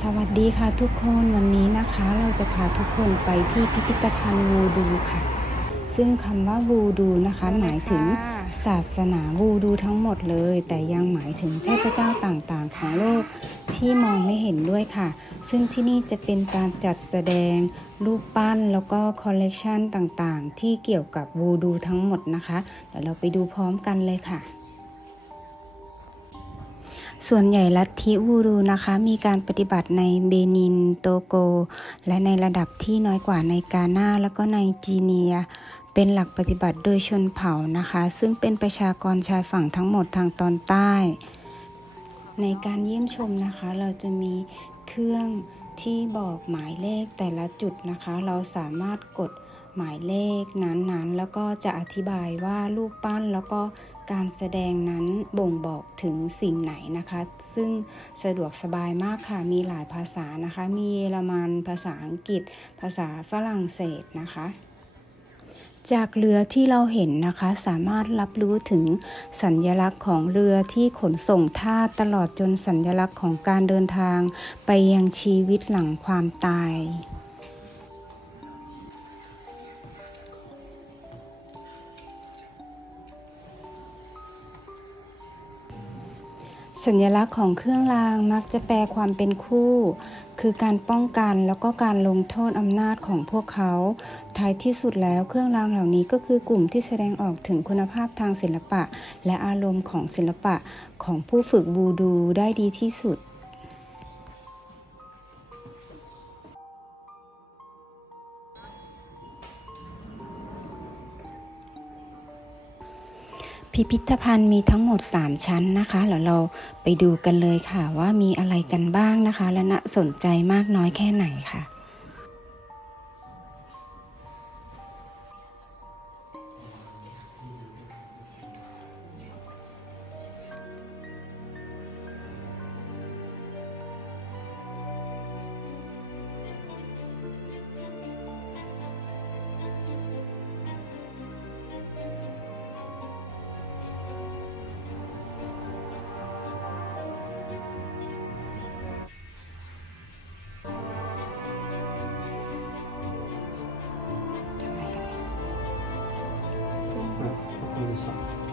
สวัสดีค่ะทุกคนวันนี้นะคะเราจะพาทุกคนไปที่พิพิธภัณฑ์วูดูค่ะ ซึ่งคำว่าวูดูนะคะหมายถึงศาสนาวูดูทั้งหมดเลย แต่ยังหมายถึงเทพเจ้าต่างๆ ของโลกที่มองไม่เห็นด้วยค่ะ ซึ่งที่นี่จะเป็นการจัดแสดง รูปปั้นแล้วก็คอลเลกชันต่างๆ ที่เกี่ยวกับวูดูทั้งหมดนะคะเดี๋ยวเราไปดูพร้อมกันเลยค่ะ ส่วนใหญ่ลัทธิวูดูนะคะมีการปฏิบัติในเบนินโตโก และในระดับที่น้อยกว่าในกาหน้าแล้วก็ในจีเนีย เป็นหลักปฏิบัติโดยชนเผ่านะคะ ซึ่งเป็นประชากรชายฝั่งทั้งหมดทางตอนใต้ ในการเยี่ยมชมนะคะ เราจะมีเครื่องที่บอกหมายเลขแต่ละจุดนะคะ เราสามารถกดหมายเลขนั้นๆ แล้วก็จะอธิบายว่ารูปปั้นแล้วก็ การแสดงนั้นบ่งบอกถึงสิ่งไหนนะคะ ซึ่งสะดวกสบายมากค่ะ มีหลายภาษานะคะ มีเยอรมันภาษาอังกฤษ ภาษาฝรั่งเศสนะคะจากเรือที่เราเห็นนะคะสามารถรับรู้ถึงสัญญลักษณ์ของเรือที่ขนส่งท่าตลอดจนสัญญลักษณ์ของการเดินทาง ไปยังชีวิตหลังความตาย สัญลักษณ์ของเครื่องรางมักจะแปลความเป็นคู่ คือการป้องกันแล้วก็การลงโทษอำนาจของพวกเขา ท้ายที่สุดแล้วเครื่องรางเหล่านี้ก็คือกลุ่มที่แสดงออกถึงคุณภาพทางศิลปะ และอารมณ์ของศิลปะของผู้ฝึกบูดูได้ดีที่สุด พิพิธภัณฑ์มีทั้งหมด 3 ชั้นนะคะแล้วเราไปดูกันเลยค่ะว่ามีอะไรกันบ้างนะคะ และน่าสนใจมากน้อยแค่ไหนค่ะ 不能上